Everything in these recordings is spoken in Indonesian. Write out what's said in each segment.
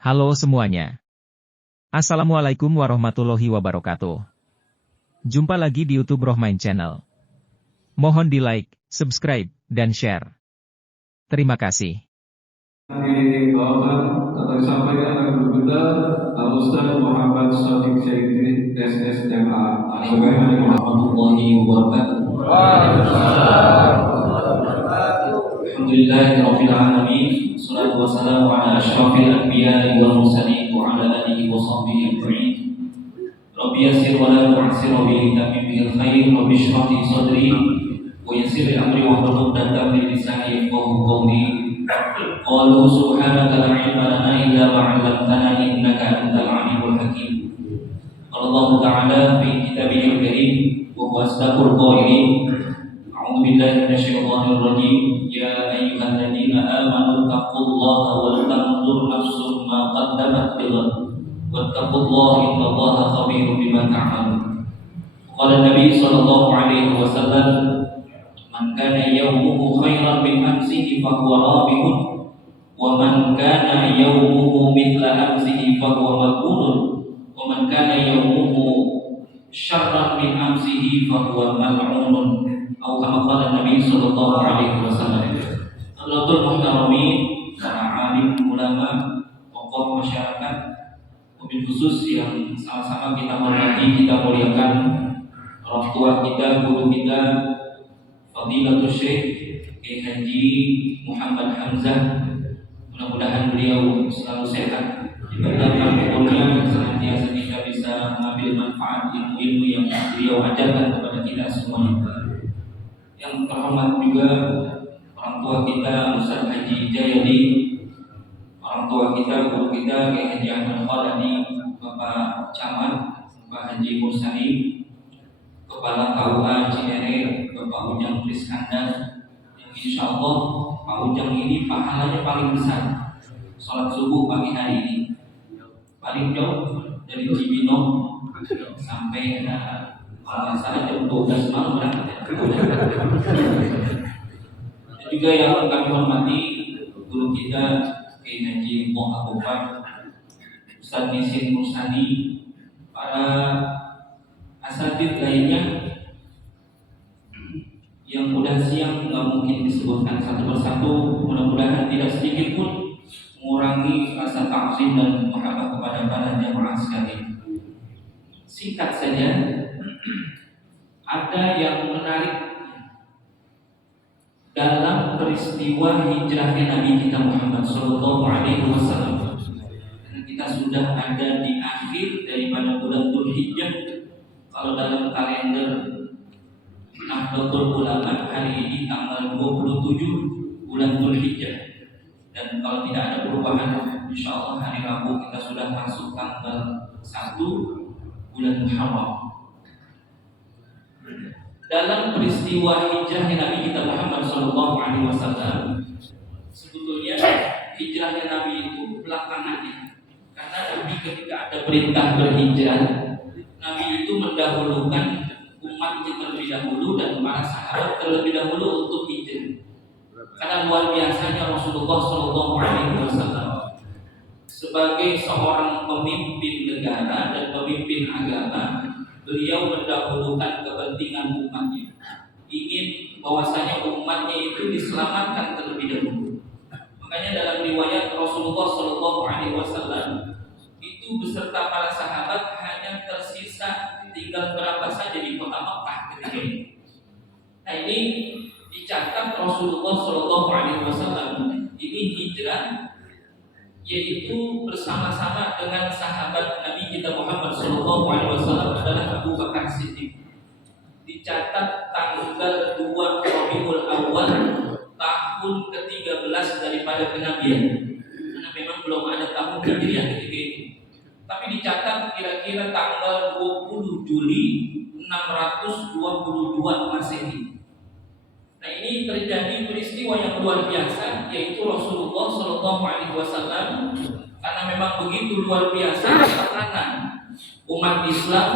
Halo semuanya. Assalamualaikum warahmatullahi wabarakatuh. Jumpa lagi di YouTube Rohmain Channel. Mohon di like, subscribe, dan share. Terima kasih. Dibawakan atau disampaikan oleh guru kita Al-Ustaz Muhammad Shadiq Syaikhri SSMA. Assalamualaikum warahmatullahi wabarakatuh. Alhamdulillahirabbil alamin. Wassalatu wassalamu ala asyrafil anbiya'i wal mursalin wa ala alihi wa sahbihi ajma'in. Rabbi yassir wa la tu'assir wa bi tamimil khair. Rabbi shrah li sadri wa yassir li amri wa hlul 'uqdatam min lisani yafqahu qawli. Qalu subhanaka la ilma lana illa ma 'allamtana innaka antal 'alimul hakim. Allah Ta'ala fi kitabihil karim wa huwa asdaqul qailin. A'udzu billahi minasyaitonir rajim. Ya ayyuhalladzina amanu taqullaha wal tanzur nafsum ma qaddamat lighad wattaqullaha innallaha khabirum bima ta'malun. Qala Nabi sallallahu alaihi wasallam, man kana yawmuhu khairan min amsihi fa huwa rabihun wa man kana yawmuhu mithla amsihi fa huwa maghbunun wa man kana yawmuhu syarran min amsihi fa huwa mal'unun. Atau kama qala Nabi sallallahu alaihi wasallam. Hadratul muhtaramin, para alim ulama, tokoh masyarakat, wabil khusus yang sama-sama kita hormati, kita muliakan, orang tua kita, guru kita, Fadilatul Syekh Kiai Haji Muhammad Hamzah. Mudah-mudahan beliau selalu sehat, diberikan umurnya senantiasa kita bisa mengambil manfaat ilmu-ilmu yang beliau ajarkan kepada kita semuanya. Yang terhormat juga orang tua kita Ustaz Haji Jayadi, orang tua kita, guru kita Kiai Haji Ahmad Khalani, Bapak Camat, Bapak Haji Mursani, Kepala KUA Cinere, Bapak Ujang Priskandar, yang insya Allah Pak Ujang ini pahalanya paling besar. Sholat subuh pagi hari ini paling jauh dari Cibinong sampai kalau salah jam 12 malam berangkat ya. Dan juga yang kami hormati guru kita Kiai Haji Muhammad Abubakar, Ustaz Nisin Mursani, para asatidz lainnya yang udah siang nggak mungkin disebutkan satu persatu. Mudah-mudahan tidak sedikit pun mengurangi rasa takzim dan mahabbah kepada para jamaah sekalian. Singkat saja, ada yang menarik dalam peristiwa hijrahnya Nabi kita Muhammad Sallallahu Alaihi Wasallam. Karena kita sudah ada di akhir daripada bulan Dzulhijjah. Kalau dalam kalender Nahdlatul Ulama hari ini tanggal 27 bulan Dzulhijjah. Dan kalau tidak ada perubahan, insya Allah hari Rabu kita sudah masuk tanggal 1 bulan Muharram. Dalam peristiwa hijrahnya Nabi kita Muhammad Sallallahu Alaihi Wasallam, sebetulnya hijrahnya Nabi itu belakangannya, karena Nabi ketika ada perintah berhijrah, Nabi itu mendahulukan umatnya terlebih dahulu dan para sahabat terlebih dahulu untuk hijrah. Karena luar biasanya Rasulullah Sallallahu Alaihi Wasallam sebagai seorang pemimpin negara dan pemimpin agama, beliau mendahulukan kepentingan umatnya, ingin bahwasanya umatnya itu diselamatkan terlebih dahulu. Makanya dalam riwayat Rasulullah Shallallahu Alaihi Wasallam itu beserta para sahabat hanya tersisa tinggal berapa saja di kota Makkah ketika ini. Nah ini dicatat Rasulullah Shallallahu Alaihi Wasallam ini hijrah, yaitu bersama-sama dengan sahabat Nabi kita Muhammad Sallallahu Alaihi Wasallam adalah Abu Bakar Siddiq. Dicatat tanggal 2 Rabiul Awal tahun ke-13 daripada kenabian. Karena memang belum ada tahun Hijriah ketika itu. Tapi dicatat kira-kira tanggal 20 Juli 622 Masehi. Nah ini terjadi peristiwa yang luar biasa, yaitu Rasulullah Shallallahu Alaihi Wasallam, karena memang begitu luar biasa tekanan umat Islam,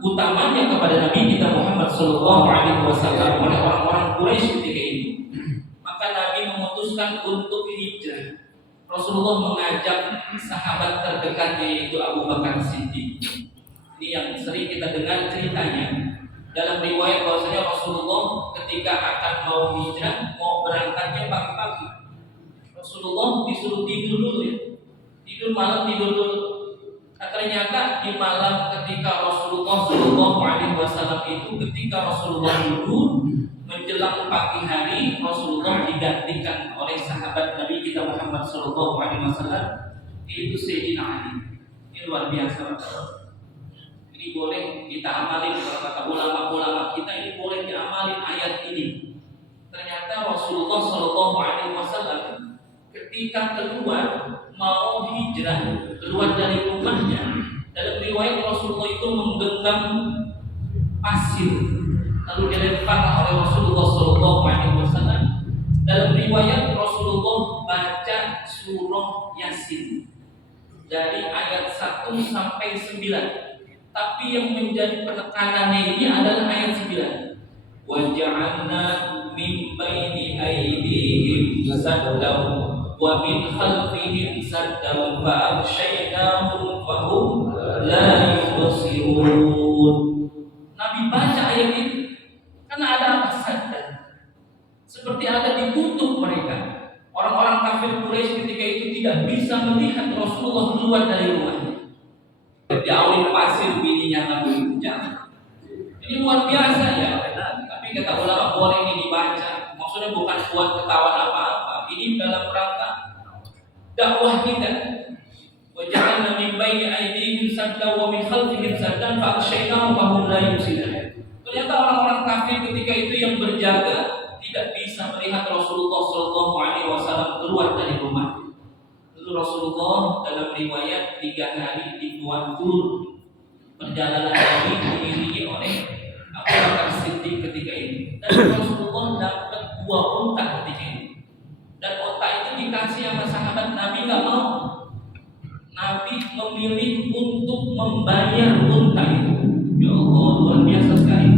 utamanya kepada Nabi kita Muhammad Shallallahu Alaihi Wasallam oleh orang-orang Quraisy ketika itu. Maka Nabi memutuskan untuk hijrah. Rasulullah mengajak sahabat terdekatnya yaitu Abu Bakar Siddiq. Ini yang sering kita dengar ceritanya. Dalam riwayat bahwasanya Rasulullah ketika akan mau hijrah, mau berangkatnya pagi-pagi, Rasulullah disuruh tidur dulu ya. Tidur malam, tidur dulu. Nah, ternyata di malam ketika Rasulullah Shallallahu Alaihi Wasallam itu, ketika Rasulullah tidur menjelang pagi hari, Rasulullah digantikan oleh sahabat Nabi kita Muhammad Shallallahu Alaihi Wasallam, yaitu Sayyidina Ali. Ini luar biasa. Ini boleh kita amalin, kalau kata ulama-ulama kita, ini boleh diamalin ayat ini. Ternyata Rasulullah Shallallahu Alaihi Wasallam ketika keluar mau hijrah, keluar dari rumahnya, dalam riwayat Rasulullah itu menggenggam pasir lalu dilempar oleh Rasulullah Shallallahu Alaihi Wasallam. Dalam riwayat Rasulullah baca surah Yasin dari ayat 1 sampai 9. Tapi yang menjadi penekanannya ini adalah ayat 9. Waja'alna min baini aydihim saddan wa min khalfihim saddan fa aghshaynahum fahum la yubsirun. Nabi baca ayat ini karena ada apa saddan? Seperti ada ditutup mereka. Orang-orang kafir Quraisy ketika itu tidak bisa melihat Rasulullah keluar dari rumahnya. Diawali pasir bininya Nabi, jangan. Ini luar biasa ya. Tapi kata ulama boleh ini dibaca. Maksudnya bukan buat ketahuan apa-apa. Ini dalam rangka dakwah kita. Waja'alna min baini aydihim saddan wa min khalfihim saddan fa aghshaynahum fa hum la yubsirun. Ternyata orang-orang kafir ketika itu yang berjaga tidak bisa melihat Rasulullah Shallallahu Alaihi Wasallam keluar dari rumah. Rasulullah dalam riwayat 3 hari di Gua Tur. Perjalanan Nabi diiringi oleh Abu Bakar Siddiq ketika itu. Dan Rasulullah dapat 2 unta ketika itu. Dan unta itu dikasih sama sahabat Nabi nggak mau. Nabi memilih untuk membayar unta itu. Ya Allah, luar biasa sekali.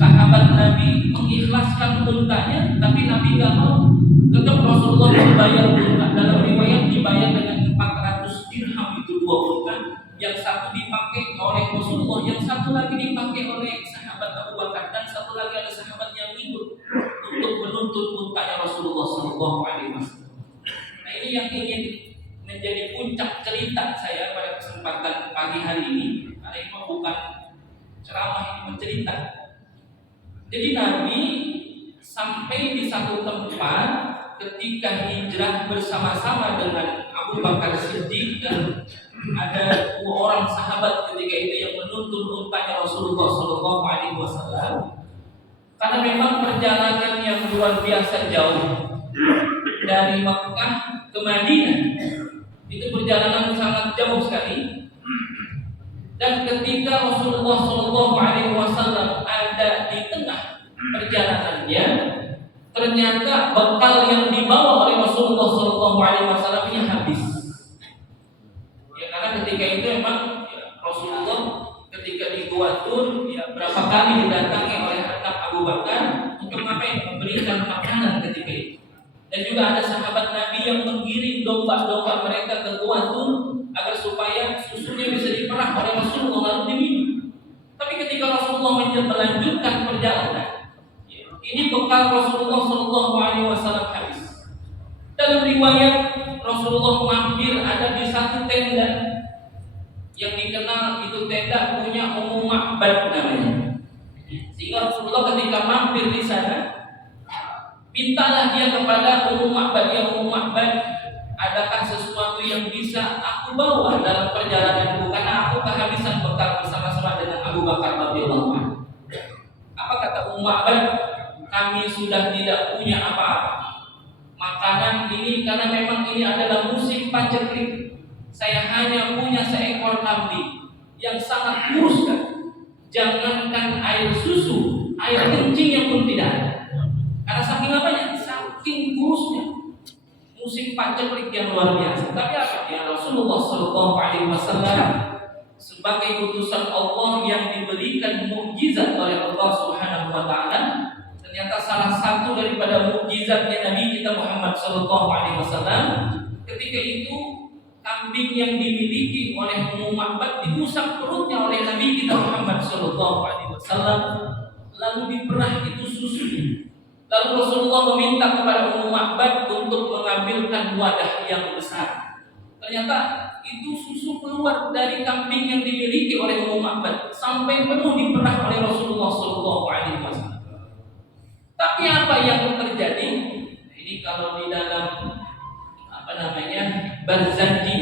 Sahabat Nabi mengikhlaskan untanya, tapi Nabi nggak mau. Tetap Rasulullah membayar unta. Dalam riwayat dibayar dengan 400 dirham itu 2 unta. Yang satu dipakai oleh Rasulullah, yang satu lagi dipakai oleh sahabat Abu Bakar, dan satu lagi ada sahabat yang ikut untuk menuntut untanya Rasulullah Shallallahu Alaihi Wasallam. Nah, ini yang ingin menjadi puncak cerita saya pada kesempatan pagi hari ini. Karena ini bukan ceramah, ini mencerita. Jadi Nabi sampai di satu tempat ketika hijrah bersama-sama dengan Abu Bakar Siddiq, dan ada 2 orang sahabat ketika itu yang menuntun untanya Rasulullah Shallallahu Alaihi Wasallam. Karena memang perjalanan yang luar biasa jauh dari Makkah ke Madinah, itu perjalanan sangat jauh sekali. Dan ketika Rasulullah Shallallahu Alaihi Wasallam ada di tengah perjalanannya, ternyata bekal yang dibawa oleh Rasulullah Shallallahu Alaihi Wasallam ini habis. Ya, karena ketika itu memang ya, Rasulullah ketika di Gua Tur ya berapa kali didatangi oleh anak Abu Bakar untuk memberikan makanan ketika itu. Dan juga ada sahabat Nabi yang menggiring domba-domba mereka ke Gua Tur agar supaya susunya bisa diperah oleh Rasulullah lalu diminum. Tapi ketika Rasulullah melanjutkan perjalanan, ini bekal Rasulullah Shallallahu Alaihi Wasallam habis. Dalam riwayat Rasulullah mampir ada di satu tenda yang dikenal itu tenda punya Ummu Ma'bad namanya. Sehingga Rasulullah ketika mampir di sana, mintalah dia kepada Ummu Ma'bad, ya Ummu Ma'bad, adakah sesuatu yang bisa aku bawa dalam perjalananku, karena aku kehabisan bekal bersama-sama dengan Abu Bakar radhiyallahu anhu. Apa kata Ummu Ma'bad? Kami sudah tidak punya apa-apa makanan ini, karena memang ini adalah musim paceklik. Saya hanya punya seekor kambing yang sangat kurus kan. Jangankan air susu, air kencingnya pun tidak ada. Karena saking apanya? Saking kurusnya. Musim paceklik yang luar biasa. Tapi apa? Ya Rasulullah Shallallahu Alaihi Wasallam sebagai utusan Allah yang diberikan mukjizat oleh Allah Subhanahu Wa Taala. Ternyata salah satu daripada mukjizatnya Nabi kita Muhammad Sallallahu Alaihi Wasallam, Ketika itu kambing yang dimiliki oleh Ummu Ma'bad diusap perutnya oleh Nabi kita Muhammad sallallahu alaihi wasallam, lalu diperah itu susunya. Lalu Rasulullah meminta kepada Ummu Ma'bad untuk mengambilkan wadah yang besar. Ternyata itu susu keluar dari kambing yang dimiliki oleh Ummu Ma'bad sampai penuh diperah oleh Rasulullah sallallahu alaihi wasallam. Tapi apa yang terjadi? Ini kalau di dalam Barzanji,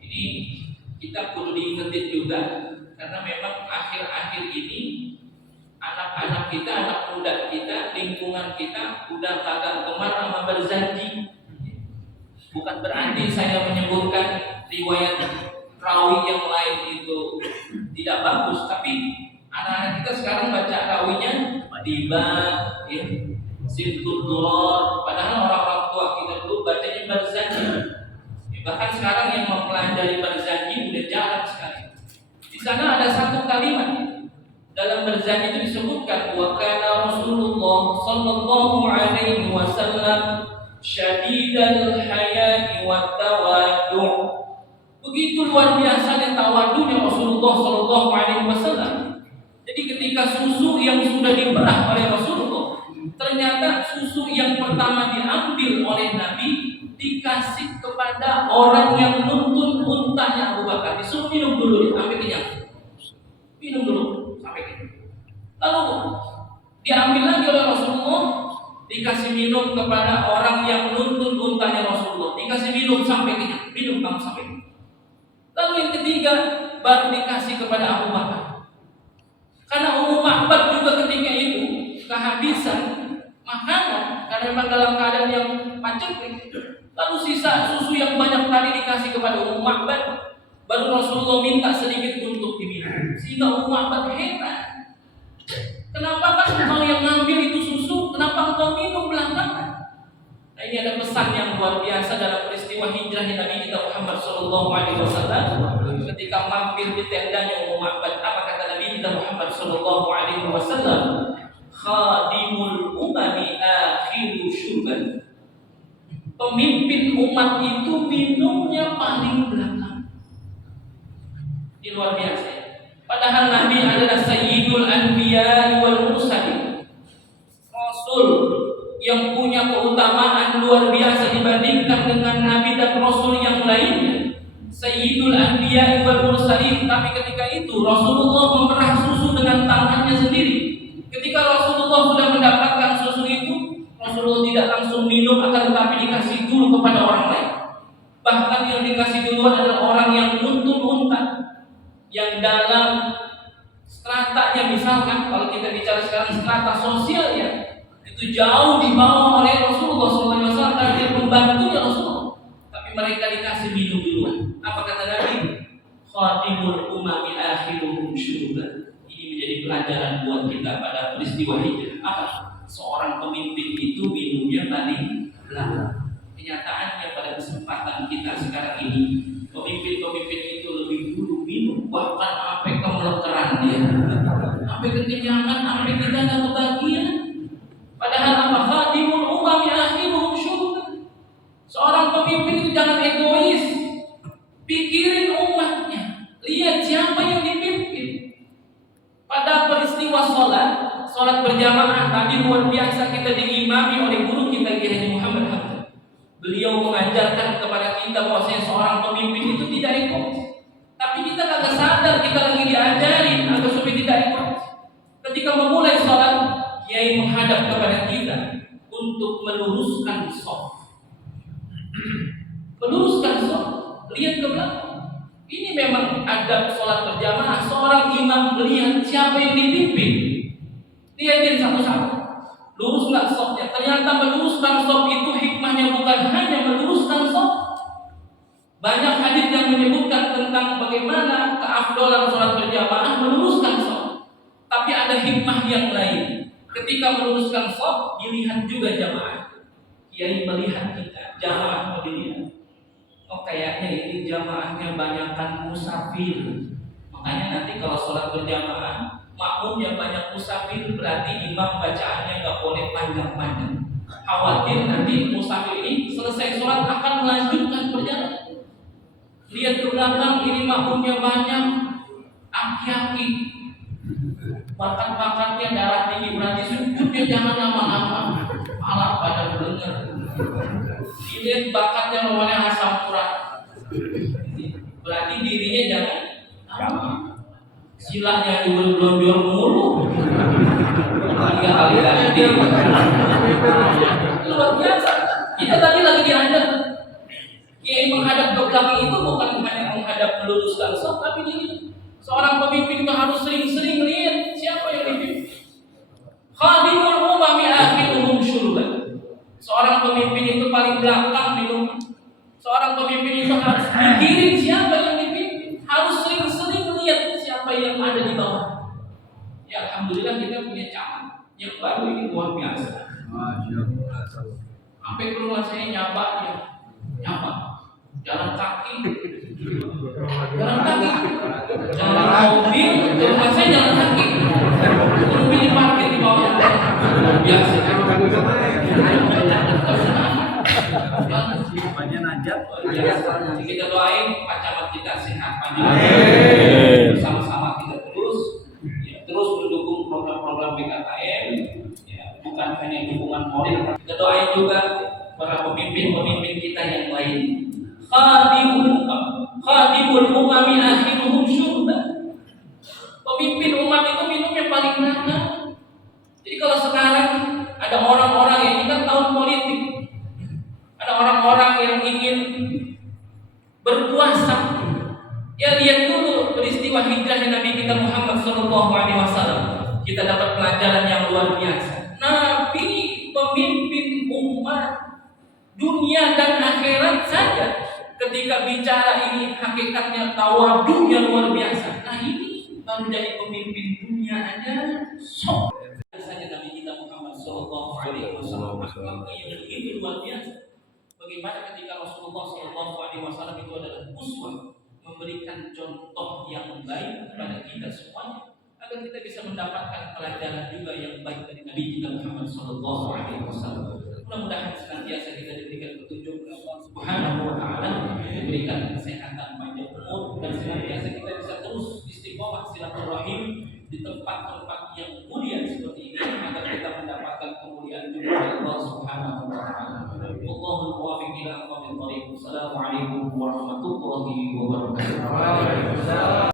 ini kita perlu diingetin juga, karena memang akhir-akhir ini anak-anak kita, anak muda kita, lingkungan kita udah kagak gemar sama Barzanji. Bukan berarti saya menyebutkan riwayat rawi yang lain itu tidak bagus, tapi anak-anak kita sekarang baca rawinya Diba, ya, Sintul Duror, padahal orang-orang tua kita dulu bacanya Barzanji. Bahkan sekarang yang mempelajari Barzanji udah jarang sekali. Di sana ada satu kalimat dalam Barzanji itu disebutkan wa kana Rasulullah sallallahu alaihi wasallam syadidal hayai wat tawaddu. Begitu luar biasanya tawadunya Rasulullah sallallahu alaihi wasallam. Jadi ketika susu yang sudah diperah oleh Rasulullah, ternyata susu yang pertama diambil oleh Nabi dikasih kepada orang yang nuntun untanya Abu Bakar. Disuruh minum dulu, sampai kenyang. Minum dulu sampai kenyang. Lalu diambil lagi oleh Rasulullah, dikasih minum kepada orang yang nuntun untanya Rasulullah. Dikasih minum sampai kenyang. Minum kamu sampai kenyang. Lalu yang ketiga baru dikasih kepada Abu Bakar. Karena Ummu Ma'bad juga ketika itu kehabisan makanan karena memang dalam keadaan yang paceklik. Lalu sisa susu yang banyak tadi dikasih kepada Ummu Ma'bad, baru Rasulullah minta sedikit untuk diminum. Sehingga Ummu Ma'bad heran. Kenapa kan engkau yang ngambil itu susu, kenapa engkau minum belakangan? Nah, ini ada pesan yang luar biasa dalam peristiwa hijrahnya Nabi kita Muhammad sallallahu alaihi wasallam ketika mampir di tendanya Ummu Ma'bad. Apa kata Nabi kita Muhammad sallallahu alaihi wasallam? Khadimul umami akhiru syurban. Pemimpin umat itu minumnya paling belakang. Ini luar biasa. Padahal Nabi adalah sayyidul anbiya wal mursalin. Rasul yang punya keutamaan luar biasa dibandingkan dengan nabi dan rasul yang lainnya. Sayyidul anbiya wal mursalin. Tapi ketika itu Rasulullah memerah susu dengan tangannya sendiri. Ketika Rasulullah sudah mendapatkan susu itu, Rasulullah tidak langsung minum, akan tetapi dikasih dulu kepada orang lain. Bahkan yang dikasih duluan adalah orang yang nuntun unta, yang dalam stratanya, misalkan kalau kita bicara sekarang strata sosialnya, itu jauh di bawah oleh Rasulullah SAW karena dia pembantunya Rasulullah. Tapi mereka dikasih minum duluan. Apa kata Nabi? Khatimul umami akhiruhum syurban. Ini menjadi pelajaran buat kita pada peristiwa hijrah. Apa? Seorang pemimpin itu minumnya paling belakang. Kenyataannya pada kesempatan kita sekarang ini, pemimpin-pemimpin itu lebih dulu minum, bahkan sampai kemelekeran dia, sampai kekenyangan, sampai kita tidak kebahagiaan. Padahal apa? Khadimul umami akhiruhum syurban. Seorang pemimpin itu jangan egois, pikirin umatnya, lihat siapa yang dipimpin. Pada peristiwa sholat berjamaah tadi luar biasa, kita diimami oleh guru kita Kiai Haji Muhammad Hamzah. Beliau mengajarkan kepada kita bahwasanya seorang pemimpin itu tidak egois. Tapi kita kagak sadar kita lagi diajarin agar supaya tidak egois. Ketika memulai sholat, Kiai menghadap kepada kita untuk meluruskan shaf. Meluruskan shaf, lihat ke belakang. Ini memang adab sholat berjamaah. Seorang imam melihat siapa yang dipimpin, lihatin satu-satu. Lurus nggak shafnya? Ternyata meluruskan shaf itu hikmahnya bukan hanya meluruskan shaf. Banyak hadis yang menyebutkan tentang bagaimana keafdolan sholat berjamaah meluruskan shaf. Tapi ada hikmah yang lain. Ketika meluruskan shaf, dilihat juga jamaah. Kiai melihat kita, jamaah melihat. Oh, kayaknya ini jamaahnya banyakkan musafir. Makanya nanti kalau sholat berjamaah, makmum yang banyak musafir, berarti imam bacaannya nggak boleh panjang-panjang. Khawatir nanti musafir ini selesai sholat akan melanjutkan perjalanan. Lihat ke belakang, ini makmumnya banyak, aki-aki, bakat-bakatnya darah tinggi, berarti sujudnya jangan lama-lama, malah pada mendengar. Dilihat bakatnya namanya asam urat, berarti dirinya jangan silanya digelonjor mulu, tiga kali ganti. Luar biasa. Kita tadi lagi diajar. Kiai menghadap ke belakang itu bukan hanya menghadap meluruskan saf, tapi ini seorang pemimpin itu harus sering-sering lihat siapa yang dipimpin. Khadimul umami akhiruhum syurban. Seorang pemimpin itu paling belakang minum. Seorang pemimpin itu harus mikirin siapa yang dipimpin, harus sering-sering lihat siapa yang ada di bawah. Ya alhamdulillah kita punya camat yang baru ini luar biasa. Sampai ke rumah saya nyapa dia, nyapa, jalan kaki, jalan mobil, ke rumah saya jalan kaki, mobil diparkir di bawah, biasa. Kita doain Pak Camat kita sehat panjang, bersama-sama kita terus mendukung program-program BKKM. Bukan hanya dukungan moral, kita doain juga para pemimpin-pemimpin kita yang lain. Khadimul umami akhiruhum syurban. Pemimpin umat itu minumnya paling banyak. Jadi kalau sekarang ada orang-orang yang ini kan tahun politik, ada orang-orang yang ingin berpuasa, ya lihat dulu peristiwa hijrahnya Nabi kita Muhammad SAW. Kita dapat pelajaran yang luar biasa. Nabi pemimpin umat dunia dan akhirat saja. Ketika bicara ini hakikatnya tawadunya luar biasa. Nah ini baru jadi pemimpin dunia aja sok. Saja Nabi kita Muhammad SAW ini luar biasa. Bagaimana ketika Rasulullah SAW itu adalah uswah, memberikan contoh yang baik kepada kita semuanya, agar kita bisa mendapatkan pelajaran juga yang baik dari Nabi kita Muhammad SAW. Mudah-mudahan senantiasa kita diberikan petunjuk oleh Allah Subhanahu wa Ta'ala, diberikan kesehatan panjang umur, dan senantiasa kita bisa terus istiqomah silaturahim di tempat-tempat yang mulia seperti ini, agar kita mendapatkan kemuliaan juga dari Allah Subhanahu wa Ta'ala. Wallahul muwaffiq ila aqwamit thoriq. Wassalamualaikum warahmatullahi wabarakatuh.